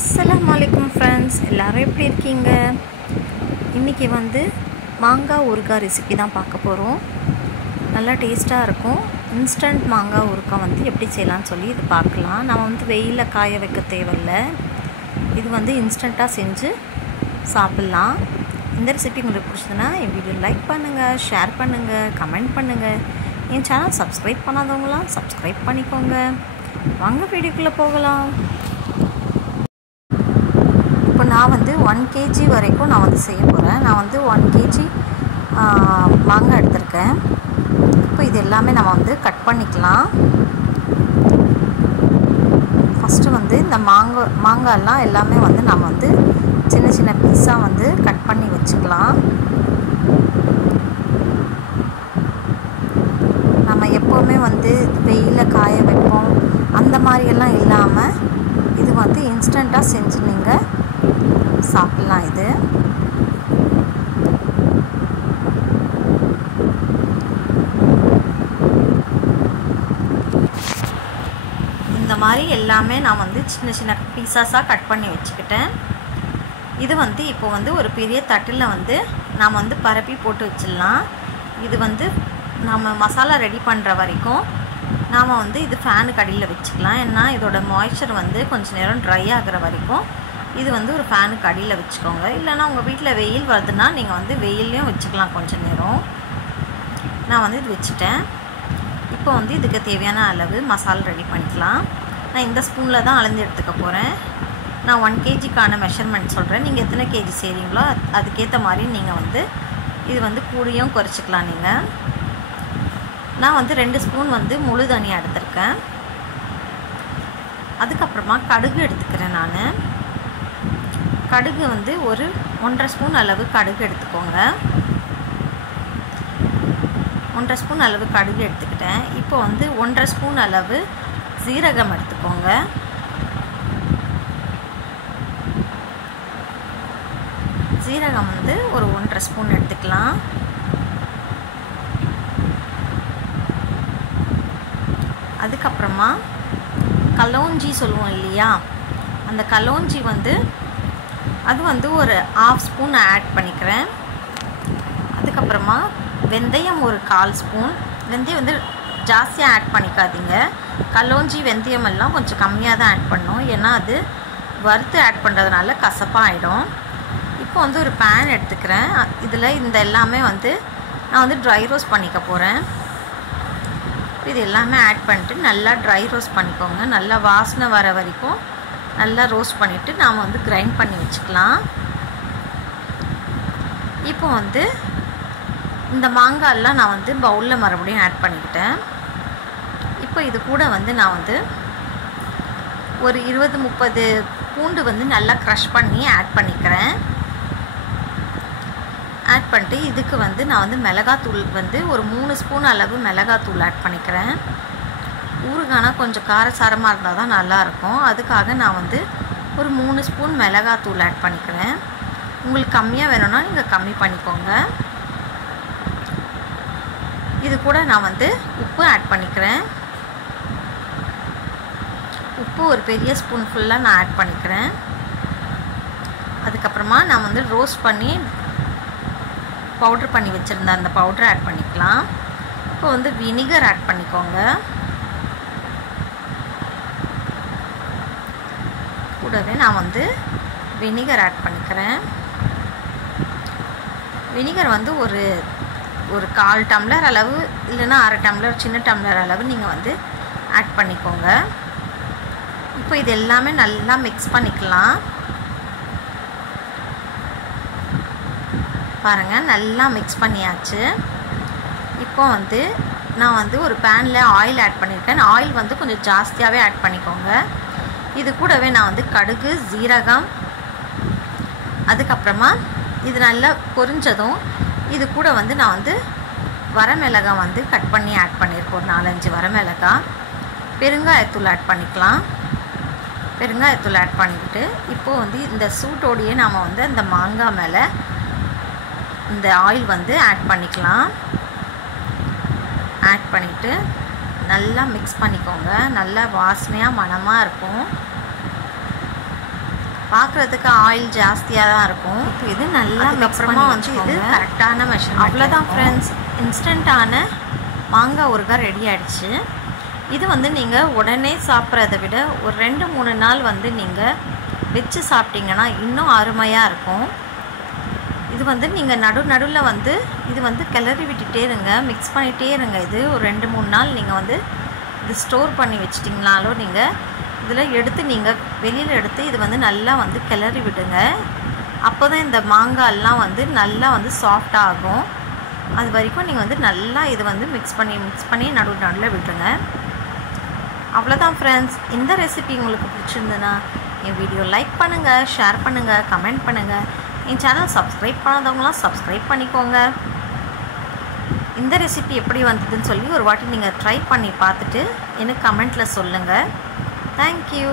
அஸ்ஸலாமலைக்கும் friends, எல்லோரும் எப்படி இருக்கீங்க? இன்றைக்கி மாங்காய் ஊறுகாய் ரெசிபி தான் பார்க்க போகிறோம். நல்லா டேஸ்ட்டாக இருக்கும். இன்ஸ்டன்ட் மாங்காய் ஊறுகாய் எப்படி செய்யலான்னு சொல்லி இது பார்க்கலாம். நம்ம வெயிலில் காய வைக்க தேவையில்லை. இது இன்ஸ்டண்ட்டாக செஞ்சு சாப்பிட்லாம். இந்த ரெசிபி உங்களுக்கு பிடிச்சதுன்னா என் வீடியோ லைக் பண்ணுங்கள், ஷேர் பண்ணுங்கள், கமெண்ட் பண்ணுங்கள். என் சேனல் சப்ஸ்கிரைப் பண்ணாதவங்களாம் சப்ஸ்கிரைப் பண்ணிக்கோங்க. வாங்க வீடியோக்குள்ளே போகலாம். இப்போ நான் 1 kg வரைக்கும் நான் செய்ய போகிறேன். நான் 1 kg மாங்காய் எடுத்திருக்கேன். இப்போ இது எல்லாமே நம்ம கட் பண்ணிக்கலாம். ஃபஸ்ட்டு இந்த மாங்காயெல்லாம் எல்லாமே நம்ம சின்ன சின்ன பீஸாக கட் பண்ணி வச்சுக்கலாம். நம்ம எப்போவுமே வெயிலில் காய வைப்போம் அந்த மாதிரியெல்லாம் இல்லாமல் இது இன்ஸ்டண்ட்டாக செஞ்சு நீங்கள் சாப்பிட்லாம். இது இந்த மாதிரி எல்லாமே நான் சின்ன சின்ன பீஸாஸாக கட் பண்ணி வச்சுக்கிட்டேன். இது இப்போ ஒரு பெரிய தட்டில் நாம் பரப்பி போட்டு வச்சிடலாம். இது நம்ம மசாலா ரெடி பண்ணுற வரைக்கும் நாம் இது ஃபேனுக்கு அடியில் வச்சுக்கலாம். ஏன்னா இதோட மாய்ச்சர் கொஞ்சம் நேரம் ட்ரை ஆகிற வரைக்கும் இது ஒரு ஃபேனுக்கு அடியில் வச்சுக்கோங்க. இல்லைனா உங்கள் வீட்டில் வெயில் வருதுன்னா நீங்கள் வெயிலையும் வச்சுக்கலாம் கொஞ்சம் நேரம். நான் இது வச்சுட்டேன். இப்போ இதுக்கு தேவையான அளவு மசாலா ரெடி பண்ணிக்கலாம். நான் இந்த ஸ்பூனில் தான் அளந்து எடுத்துக்க போகிறேன். நான் 1 kgக்கான மெஷர்மெண்ட் சொல்கிறேன். நீங்கள் எத்தனை கேஜி செய்கிறீங்களோ அதுக்கேற்ற மாதிரி நீங்கள் இது கூடியும் குறைச்சிக்கலாம். நீங்கள் நான் 2 ஸ்பூன் முழு தனியா எடுத்திருக்கேன். அதுக்கப்புறமா கடுகு எடுத்துக்கிறேன். நான் கடுகு ஒரு 1.5 ஸ்பூன் அளவு கடுகு எடுத்துக்கோங்க. 1.5 ஸ்பூன் அளவு கடுகு எடுத்துக்கிட்டேன். இப்போ 1.5 ஸ்பூன் அளவு சீரகம் எடுத்துக்கோங்க. சீரகம் ஒரு 1.5 ஸ்பூன் எடுத்துக்கலாம். அதுக்கப்புறமா கலோஞ்சி சொல்லுவோம் இல்லையா, அந்த கலோஞ்சி அது ஒரு 1/2 ஸ்பூன் ஆட் பண்ணிக்கிறேன். அதுக்கப்புறமா வெந்தயம் ஒரு 1/4 ஸ்பூன். வெந்தயம் ஜாஸ்தியாக ஆட் பண்ணிக்காதீங்க. கலோஞ்சி வெந்தயம் எல்லாம் கொஞ்சம் கம்மியாக தான் ஆட் பண்ணணும். ஏன்னா அது வறுத்து ஆட் பண்ணுறதுனால கசப்பாக ஆகிடும். இப்போ ஒரு பேன் எடுத்துக்கிறேன். இதில் இந்த எல்லாமே நான் ட்ரை ரோஸ்ட் பண்ணிக்க போகிறேன். இது எல்லாமே ஆட் பண்ணிட்டு நல்லா ட்ரை ரோஸ்ட் பண்ணிக்கோங்க. நல்லா வாசனை வர வரைக்கும் நல்லா ரோஸ்ட் பண்ணிவிட்டு நாம் கிரைண்ட் பண்ணி வச்சுக்கலாம். இப்போ இந்த மாங்காயெல்லாம் நான் பவுலில் மறுபடியும் ஆட் பண்ணிக்கிட்டேன். இப்போ இது கூட நான் ஒரு 20-30 பூண்டு நல்லா க்ரஷ் பண்ணி ஆட் பண்ணிக்கிறேன். ஆட் பண்ணிட்டு இதுக்கு நான் மிளகாத்தூள் ஒரு 3 ஸ்பூன் அளவு மிளகாத்தூள் ஆட் பண்ணிக்கிறேன். ஊறுகானா கொஞ்சம் காரசாரமாக இருந்தால் தான் நல்லாயிருக்கும். அதுக்காக நான் ஒரு 3 ஸ்பூன் மிளகாத்தூள் ஆட் பண்ணிக்கிறேன். உங்களுக்கு கம்மியாக வேணும்னா நீங்கள் கம்மி பண்ணிக்கோங்க. இது கூட நான் உப்பு ஆட் பண்ணிக்கிறேன். உப்பு ஒரு பெரிய ஸ்பூன் ஃபுல்லாக நான் ஆட் பண்ணிக்கிறேன். அதுக்கப்புறமா நான் ரோஸ்ட் பண்ணி பவுட்ரு பண்ணி வச்சுருந்தேன். அந்த பவுட்ரு ஆட் பண்ணிக்கலாம். இப்போ வினிகர் ஆட் பண்ணிக்கோங்க. கூடவே நான் வினிகர் ஆட் பண்ணிக்கிறேன். வினிகர் ஒரு 1/4 டம்ளர் அளவு இல்லைன்னா 1/2 டம்ளர் சின்ன டம்ளர் அளவு நீங்கள் ஆட் பண்ணிக்கோங்க. இப்போ இது எல்லாமே நல்லா மிக்ஸ் பண்ணிக்கலாம். பாருங்கள், நல்லா மிக்ஸ் பண்ணியாச்சு. இப்போ நான் ஒரு பேனில் ஆயில் ஆட் பண்ணியிருக்கேன். ஆயில் கொஞ்சம் ஜாஸ்தியாகவே ஆட் பண்ணிக்கோங்க. இது கூடவே நான் கடுகு, சீரகம், அதுக்கப்புறமா இது நல்லா பொரிஞ்சதும் இது கூட நான் வரமிளகாய் கட் பண்ணி ஆட் பண்ணியிருக்கோம். ஒரு 4-5 வரமிளகாய். பெருங்காயத்தூள் ஆட் பண்ணிக்கலாம். பெருங்காயத்தூள் ஆட் பண்ணிக்கிட்டு இப்போது இந்த சூட்டோடையே நாம் அந்த மாங்காய் மேலே இந்த ஆயில் ஆட் பண்ணிக்கலாம். ஆட் பண்ணிவிட்டு நல்லா மிக்ஸ் பண்ணிக்கோங்க. நல்லா வாசனையாக மணமாக இருக்கும். பார்க்குறதுக்கு ஆயில் ஜாஸ்தியாக தான் இருக்கும். இது நல்லா அப்புறமா வந்து இது கரெக்டான மெஷர்மெண்ட். அவ்வளோதான் ஃப்ரெண்ட்ஸ், இன்ஸ்டண்ட்டான மாங்காய் ஊறுகாய் ரெடி ஆகிடுச்சு. இது வந்து நீங்கள் உடனே சாப்பிட்றத விட ஒரு 2-3 நாள் வந்து நீங்கள் வச்சு சாப்பிட்டீங்கன்னா இன்னும் அருமையாக இருக்கும். இது வந்து நீங்கள் நடுவில் வந்து இது வந்து கிளறி விட்டுட்டே இருங்க, மிக்ஸ் பண்ணிகிட்டே இருங்க. இது ஒரு 2-3 நாள் நீங்கள் வந்து இது ஸ்டோர் பண்ணி வச்சிட்டிங்கனாலும் நீங்கள் இதில் எடுத்து நீங்கள் வெளியில் எடுத்து இது வந்து நல்லா வந்து கிளறி விடுங்க. அப்போ தான் இந்த மாங்காயெல்லாம் வந்து நல்லா வந்து சாஃப்டாக ஆகும். அது வரைக்கும் நீங்கள் வந்து நல்லா இது வந்து மிக்ஸ் பண்ணி நடுவில் விட்டுருங்க. அவ்வளோதான் ஃப்ரெண்ட்ஸ். இந்த ரெசிபி உங்களுக்கு பிடிச்சிருந்துன்னா என் வீடியோ லைக் பண்ணுங்கள், ஷேர் பண்ணுங்கள், கமெண்ட் பண்ணுங்கள். என் சேனல் சப்ஸ்கிரைப் பண்ணாதவங்களாம் சப்ஸ்கிரைப் பண்ணிக்கோங்க. இந்த ரெசிபி எப்படி வந்ததுன்னு சொல்லி ஒரு வாட்டி நீங்கள் ட்ரை பண்ணி பார்த்துட்டு எனக்கு கமெண்ட்டில் சொல்லுங்கள். தேங்க்யூ.